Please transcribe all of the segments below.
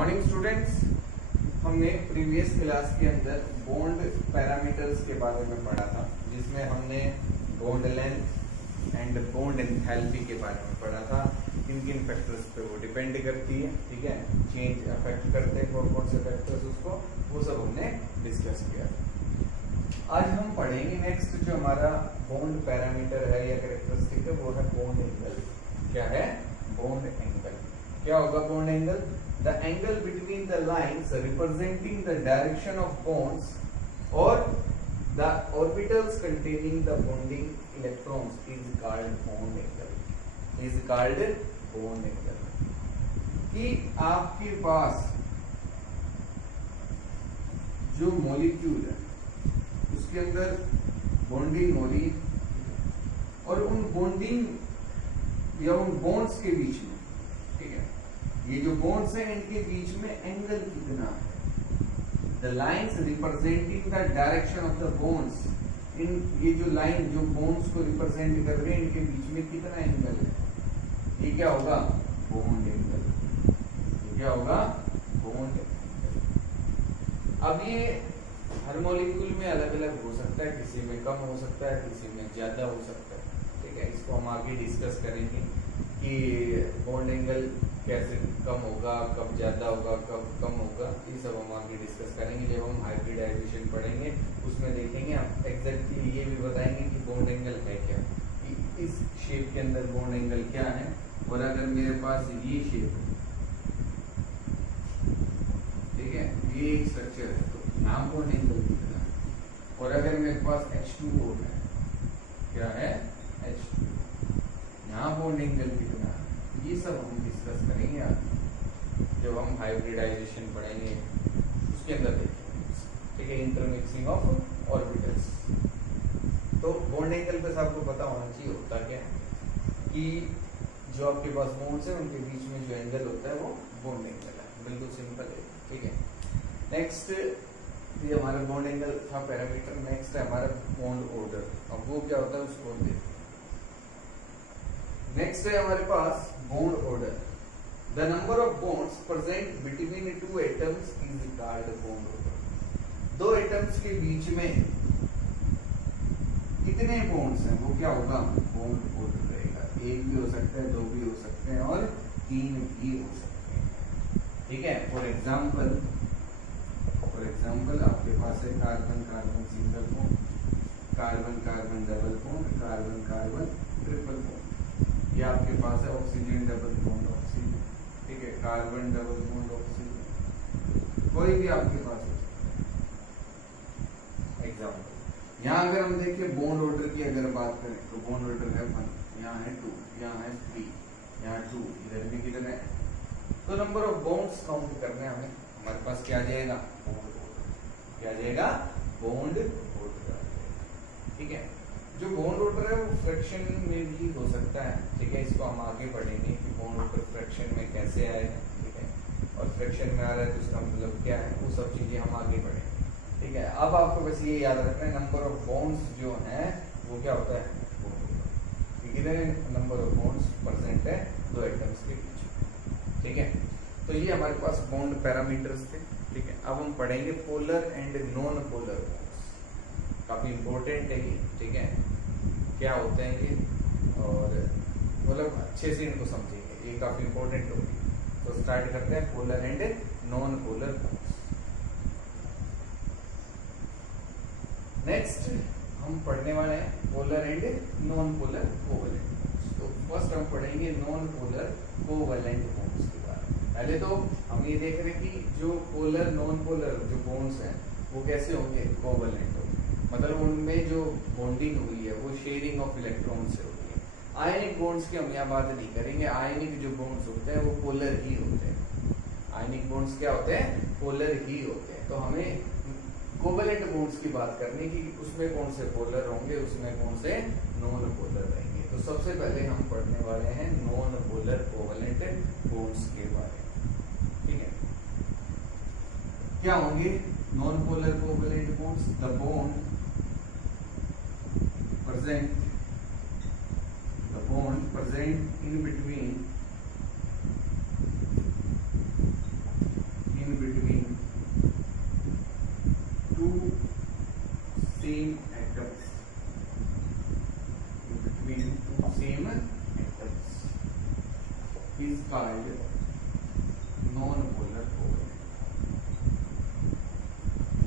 Morning students, हमने previous class के अंदर बॉन्ड पैरामीटर्स के बारे में पढ़ा था, जिसमें हमने bond length and bond enthalpy के बारे में पढ़ा था। किन किन फैक्टर्स पे वो डिपेंड करती है, ठीक है, चेंज अफेक्ट करते हैं कौन से फैक्टर्स, उसको वो सब हमने डिस्कस किया था। आज हम पढ़ेंगे नेक्स्ट जो हमारा बॉन्ड पैरामीटर है या कैरेक्टरिस्टिक है, वो है बॉन्ड एंगल। क्या है? Bond angle. क्या होगा bond angle? The angle between the lines representing the direction of bonds or the orbitals containing the bonding electrons is called bond angle. Is called bond angle. कि आपके पास जो molecule है उसके अंदर बॉन्डिंग हो रही है और उन बॉन्डिंग या उन बॉन्ड्स के बीच में, ठीक है, ये जो बॉन्ड्स हैं इनके बीच में एंगल कितना है। The lines representing the direction of the bonds, in ये जो लाइन जो बॉन्ड्स को रिप्रेजेंट कर रहे हैं इनके बीच में कितना एंगल है, ये क्या होगा? Bond angle. ये क्या होगा? Bond angle. अब ये हर मॉलिक्यूल में अलग अलग हो सकता है, किसी में कम हो सकता है, किसी में ज्यादा हो सकता है, ठीक है। इसको हम आगे डिस्कस करेंगे कि बॉन्ड एंगल कैसे कम होगा, कब ज्यादा होगा, कब कम होगा, ये सब हम आगे डिस्कस करेंगे। जब हम हाइब्रिडाइजेशन पढ़ेंगे उसमें देखेंगे, हम एग्जैक्टली ये भी बताएंगे कि बॉन्ड एंगल है क्या, कि इस शेप के अंदर बॉन्ड एंगल क्या है। और अगर मेरे पास ये शेप है, ठीक है, ये स्ट्रक्चर है, तो यहाँ बॉन्ड एंगल कितना है। और अगर मेरे पास H2O है, क्या है? H2, यहाँ बॉन्ड एंगल कितना है, ये सब हम डिस्कस करेंगे आज जब हम हाइब्रिडाइजेशन पढ़ेंगे, उसके अंदर देखेंगे, ठीक है, इंटरमिक्सिंग ऑफ ऑर्बिटल्स। तो बॉन्ड एंगल पे आपको पता होना चाहिए होता क्या है, कि जो आपके पास बॉन्ड्स है उनके बीच में जो एंगल होता है वो बॉन्ड एंगल है। बिल्कुल सिंपल है, ठीक है। नेक्स्ट ये हमारा बॉन्ड एंगल था पैरामीटर। नेक्स्ट है हमारा बॉन्ड ऑर्डर। अब वो क्या होता है उसको देखते। नेक्स्ट है हमारे पास bond order. The number of bonds present between two atoms is called bond order. दो एटम्स के बीच में कितने बॉन्ड्स हैं वो क्या होगा? बॉन्ड ऑर्डर रहेगा। एक भी हो सकता है, दो भी हो सकते हैं और तीन भी हो सकते हैं, ठीक है। फॉर एग्जाम्पल आपके पास है carbon carbon single bond, carbon carbon double bond, carbon carbon triple bond. ये आपके पास है ऑक्सीजन डबल बॉन्ड ऑक्सीजन, ठीक है, कार्बन डबल बॉन्ड ऑक्सीजन, कोई भी आपके पास हो एग्जाम्पल। यहाँ अगर हम देखें बॉन्ड ऑर्डर की अगर बात करें तो बॉन्ड ऑर्डर है 1, यहाँ है 2, यहाँ है 3, यहाँ 2, इधर भी कितने हैं। तो नंबर ऑफ बॉन्ड्स काउंट करने हमें, हमारे पास क्या जाएगा? Bond order. क्या जाएगा? बॉन्ड ऑर्डर, ठीक है। जो बॉन्ड ऑर्डर है वो फ्रैक्शन में भी हो सकता है, ठीक है। इसको हम आगे पढ़ेंगे कि बॉन्ड ऑर्डर फ्रैक्शन में कैसे आएगा, ठीक है, और फ्रैक्शन में आ रहा है तो उसका मतलब क्या है, वो सब चीजें हम आगे पढ़ेंगे, ठीक है। अब आपको बस ये याद रखना है, नंबर ऑफ बॉन्ड्स जो हैं वो क्या होता है? Bond order. कितने नंबर ऑफ बॉन्ड्स प्रेजेंट है दो एटम्स के बीच में, ठीक है। तो ये हमारे पास बॉन्ड पैरामीटर्स थे, ठीक है। अब हम पढ़ेंगे polar and non polar bonds. काफी इंपॉर्टेंट है ये, ठीक है, क्या होते हैं ये, और मतलब अच्छे से इनको समझेंगे, ये काफी इंपॉर्टेंट टॉपिक। तो स्टार्ट करते हैं polar and non polar bonds. Next हम पढ़ने वाले हैं polar and non polar covalent bonds. तो फर्स्ट हम पढ़ेंगे नॉन पोलर कोवैलेंट बॉन्ड्स के बारे में। पहले तो हम ये देख रहे हैं कि जो पोलर नॉन पोलर जो बॉन्ड्स हैं वो कैसे होंगे? कोवैलेंट होंगे, मतलब उनमें जो बॉन्डिंग हुई है वो शेयरिंग ऑफ इलेक्ट्रॉन से होती है। आयनिक बॉन्ड्स की हम यहाँ बात नहीं करेंगे। आयनिक जो बॉन्ड्स होते हैं वो पोलर ही होते हैं। आयनिक बॉन्ड्स क्या होते हैं? पोलर ही होते हैं। तो हमें कोवैलेंट बॉन्ड्स की बात करनी कि उसमें कौन से पोलर होंगे, उसमें कौन से नॉन पोलर रहेंगे। तो सबसे पहले हम पढ़ने वाले हैं नॉन पोलर कोवैलेंट बॉन्ड्स के बारे में, ठीक है। क्या होंगे non polar covalent bonds? The bond present in between same atoms, between two same atoms is called non-polar covalent.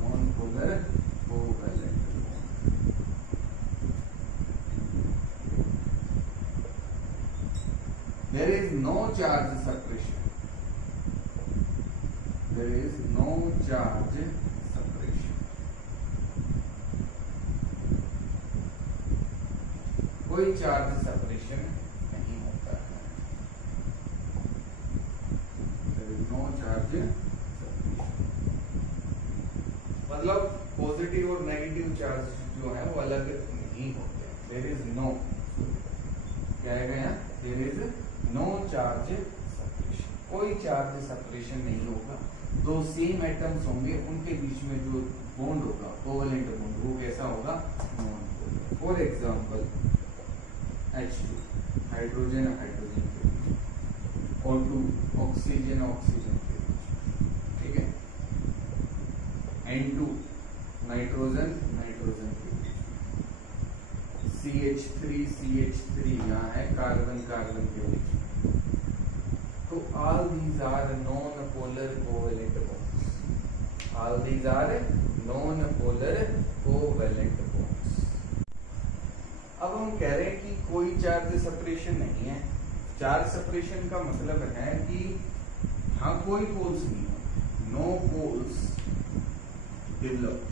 Non-polar covalent bond. There is no charge separation. There is no charge separation. कोई charge separation नहीं होता है. There is no charge separation. मतलब positive और negative charge जो है वो अलग नहीं होते. There is no, क्या आएगा यहाँ? There is no charge separation. कोई चार्ज सेपरेशन नहीं होगा. दो सेम एटम्स होंगे, उनके बीच में जो बॉन्ड होगा कोवेलेंट बॉन्ड, वो कैसा होगा? Non polar. For example H2 hydrogen hydrogen के बीच, O2 ऑक्सीजन ऑक्सीजन के बीच, ठीक है. N2 नाइट्रोजन नाइट्रोजन के बीच, CH3 CH3 यहाँ है कार्बन कार्बन के बीच. So all these are non-polar covalent bonds. All these are non-polar covalent bonds. अब हम कह रहे हैं कि कोई चार्ज सेपरेशन नहीं है. चार्ज सेपरेशन का मतलब है कि हाँ कोई पोल्स नहीं है. No poles developed.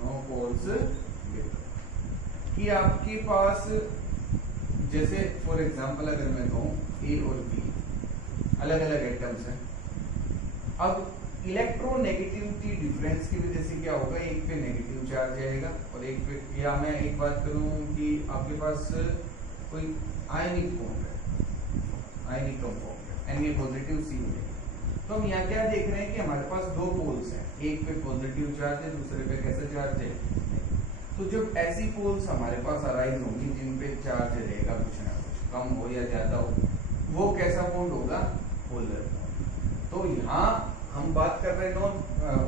No poles developed कि आपके पास, जैसे फॉर एग्जांपल अगर मैं कहूं ए और बी अलग अलग एटम्स हैं. अब इलेक्ट्रोनेगेटिविटी डिफरेंस की वजह से क्या होगा? एक पे नेगेटिव चार्ज आएगा और एक पे, या मैं एक बात करूं कि आपके पास कोई आयनिक बॉन्ड है, आयनिक कंपाउंड है, Na पॉजिटिव C नेगेटिव. तो हम यहाँ क्या देख रहे हैं कि हमारे पास दो पोल्स हैं, एक पे पॉजिटिव चार्ज है, दूसरे पे कैसा चार्ज है? तो जब ऐसी पोल्स हमारे पास अराइज होंगी जिन पे चार्ज रहेगा कुछ ना कुछ, कम हो या ज्यादा हो, वो कैसा बॉन्ड होगा? पोलर. तो यहाँ हम बात कर रहे हैं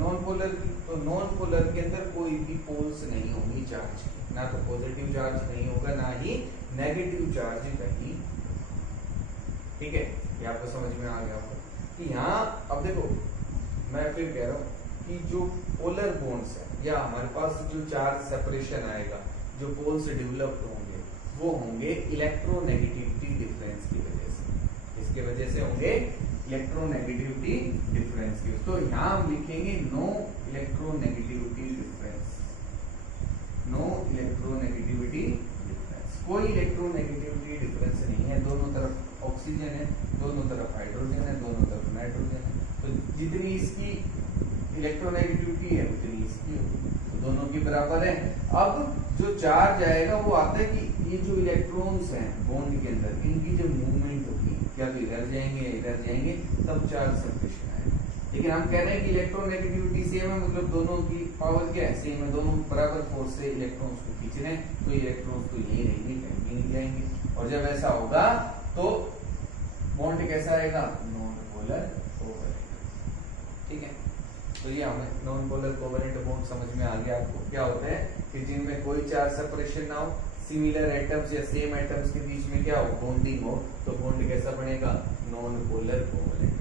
नॉन पोलर की. तो नॉन पोलर के अंदर कोई भी पोल्स नहीं होंगी चार्ज की, ना तो पॉजिटिव चार्ज नहीं होगा ना ही नेगेटिव चार्ज कहीं. ठीक है, ये आपको समझ में आ गया होगा कि यहाँ. अब देखो मैं फिर कह रहा हूँ कि जो पोलर बॉन्ड्स है या हमारे पास जो चार्ज सेपरेशन आएगा, जो पोल्स डेवलप्ड होंगे, वो होंगे इलेक्ट्रोनेगेटिविटी डिफरेंस की वजह से. इसके वजह से होंगे इलेक्ट्रोनेगेटिविटी डिफरेंस की. तो यहाँ हम लिखेंगे no electronegativity difference. No electronegativity difference. कोई इलेक्ट्रोनेगेटिविटी डिफरेंस नहीं है. दोनों तरफ ऑक्सीजन है, दोनों तरफ हाइड्रोजन है, दोनों तरफ नाइट्रोजन है. तो जितनी इसकी इलेक्ट्रोनेगेटिविटी है उतनी इसकी होगी, तो दोनों की बराबर है. अब जो चार्ज आएगा वो आता है कि ये जो इलेक्ट्रॉन्स हैं बॉन्ड के अंदर, इनकी जो मूवमेंट होगी, क्या तो इधर जाएंगे इधर जाएंगे, तब चार्ज सेपरेशन आएगा. लेकिन हम कह रहे हैं कि इलेक्ट्रोनेगेटिविटी सेम है, मतलब दोनों की पावर क्या है? सेम है. दोनों बराबर फोर्स से इलेक्ट्रॉन्स को खींच रहे हैं, तो इलेक्ट्रॉन्स तो यही रहेंगे, कहीं भी नहीं जाएंगे. और जब ऐसा होगा तो बॉन्ड कैसा आएगा? Non polar covalent. ठीक है, तो ये हमें नॉन पोलर कोवेलेंट बॉन्ड समझ में आ गया आपको. क्या होता है कि जिनमें कोई चार्ज सेपरेशन ना हो, सिमिलर एटम्स या सेम एटम्स के बीच में क्या हो? बॉन्डिंग हो. तो बॉन्ड कैसा बनेगा? Non polar covalent.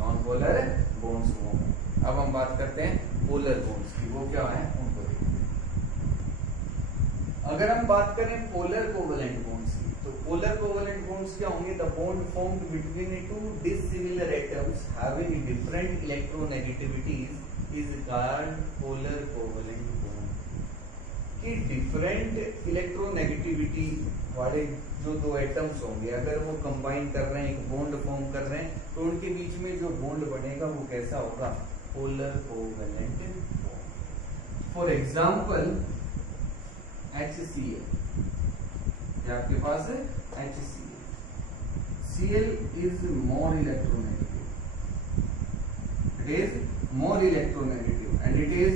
Non polar bonds वो. अब हम बात करते हैं पोलर बॉन्ड्स की. वो क्या है उनको देखते हैं. अगर हम बात करें पोलर कोवेलेंट बॉन्ड्स की, तो पोलर कोवेलेंट बॉन्ड्स क्या होंगे? The bond formed between two dissimilar atoms having different electronegativities is called polar covalent bond. कि डिफरेंट इलेक्ट्रोनेगेटिविटी वाले जो दो एटम्स होंगे, अगर वो कंबाइन कर रहे हैं, एक बॉन्ड फॉर्म कर रहे हैं, तो उनके बीच में जो बॉन्ड बनेगा वो कैसा होगा? Polar covalent bond. For example HCl, आपके पास है HCl. Cl is more electronegative. It is more electronegative and it is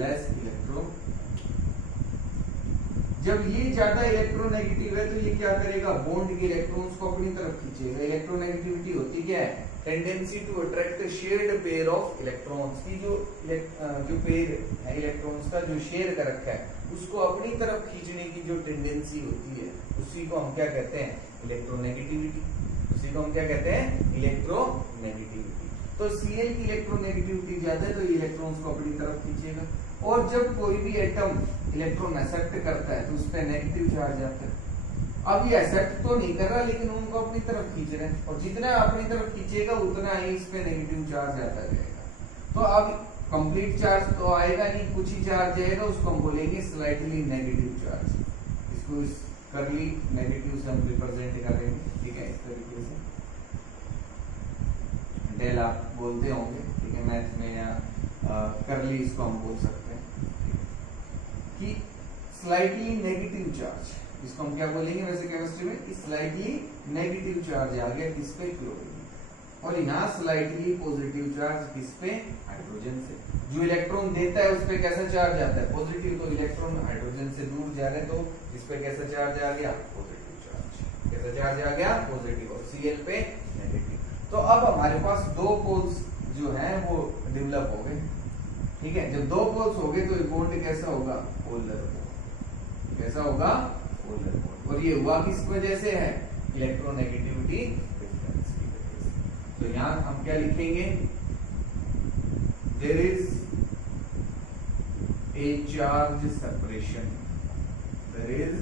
less electro. जब ये ज्यादा इलेक्ट्रोनेगेटिव है तो ये क्या करेगा? बॉन्ड के इलेक्ट्रॉन्स को अपनी तरफ खींचेगा. इलेक्ट्रोनेगेटिविटी होती क्या है? Tendency to attract shared pair of electrons की जो पेयर है इलेक्ट्रॉन्स का जो शेयर कर रखा है उसको अपनी तरफ खींचने की जो टेंडेंसी होती है उसी को हम क्या कहते हैं, इलेक्ट्रोनेगेटिविटी। उसी को हम क्या कहते हैं, इलेक्ट्रोनेगेटिविटी। तो Cl की इलेक्ट्रोनेगेटिविटी ज्यादा है तो ये इलेक्ट्रॉन्स को अपनी तरफ खींचेगा। और जब कोई भी एटम इलेक्ट्रॉन एक्सेप्ट करता है तो उस पर नेगेटिव चार्ज आता है। अब ये एक्सेप्ट तो नहीं कर रहा लेकिन उनको अपनी तरफ खींच रहे हैं और जितना अपनी तरफ खींचेगा उतना ही इस पे नेगेटिव चार्ज आता जाएगा। तो अब कंप्लीट चार्ज तो आएगा नहीं, कुछ ही चार्ज आएगा, उसको हम बोलेंगे स्लाइटली नेगेटिव चार्ज। इसको इस करली नेगेटिव से हम रिप्रेजेंट करेंगे, ठीक है, इस तरीके से डेल आप बोलते होंगे, ठीक है, मैथ में या करली इसको हम बोल सकते हैं कि स्लाइटली नेगेटिव चार्ज, इसको हम क्या बोलेंगे वैसे केमिस्ट्री में कि स्लाइटली नेगेटिव चार्ज आ गया किस पे, क्लोरीन, और यहाँ स्लाइटली पॉजिटिव चार्ज किस पे, हाइड्रोजन से। जो इलेक्ट्रॉन देता है उस पे कैसा चार्ज आता है, पॉजिटिव, तो इलेक्ट्रॉन हाइड्रोजन से दूर जा रहे हैं तो इस पे कैसा चार्ज आ गया, पॉजिटिव चार्ज। कैसा चार्ज आ गया, पॉजिटिव, और Cl पे नेगेटिव। तो अब हमारे पास दो पोल्स जो है वो डेवलप हो गए, ठीक है। जब दो पोल्स हो गए तो ये बॉन्ड कैसा होगा, पोलर बॉन्ड। कैसा होगा, पोलर बॉन्ड। और ये हुआ किस वजह से है, इलेक्ट्रोनेगेटिविटी डिफरेंस की वजह से। तो यहां हम क्या लिखेंगे, there is a charge separation, there is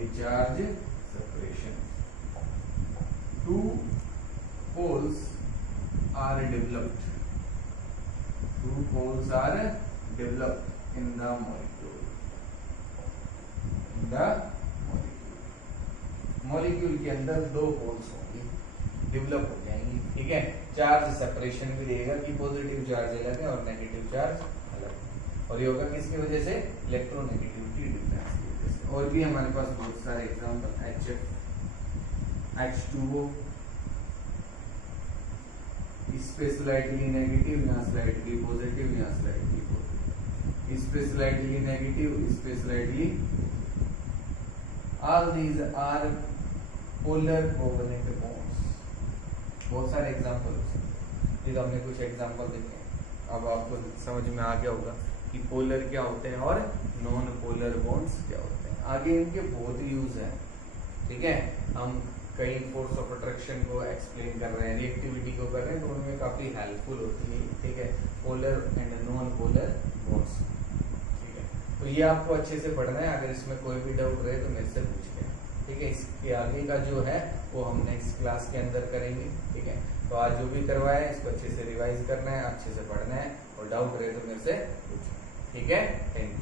a charge separation, two poles are developed, two poles are developed in the molecule, in the molecule के अंदर दो पोल्स होंगे, डेवलप हो जाएंगे, ठीक है। चार्ज सेपरेशन भी देगा कि पॉजिटिव चार्ज अलग है और नेगेटिव चार्ज अलग है, और ये होगा किसकी वजह से, इलेक्ट्रोनेगेटिविटी डिफरेंस की वजह से। और भी हमारे पास बहुत सारे एग्जांपल, H2O इस पे स्लाइटली नेगेटिव, यहाँ स्लाइटली पॉजिटिव, यहाँ स्लाइटली पॉजिटिव, इस पे स्लाइटली नेगेटिव, इस पे slightly, all these are polar covalent bonds. बहुत सारे एग्जांपल हो सकते हैं, हमने कुछ एग्जांपल देखे, अब आपको समझ में आ गया होगा कि पोलर क्या होते हैं और नॉन पोलर बॉन्ड्स क्या होते हैं। आगे इनके बहुत यूज है, ठीक है। हम कई फोर्स ऑफ अट्रैक्शन को एक्सप्लेन कर रहे हैं, रिएक्टिविटी को कर रहे हैं, तो उनमें काफी हेल्पफुल होती है, ठीक है, polar and non polar bonds, ठीक है। तो ये आपको अच्छे से पढ़ना है, अगर इसमें कोई भी डाउट रहे तो मेरे से पूछ लें, ठीक है। इसके आगे का जो है वो हम नेक्स्ट क्लास के अंदर करेंगे, ठीक है। तो आज जो भी करवाया है इसको अच्छे से रिवाइज करना है, अच्छे से पढ़ना है, और डाउट रहे तो मेरे से पूछना, ठीक है। Thank you.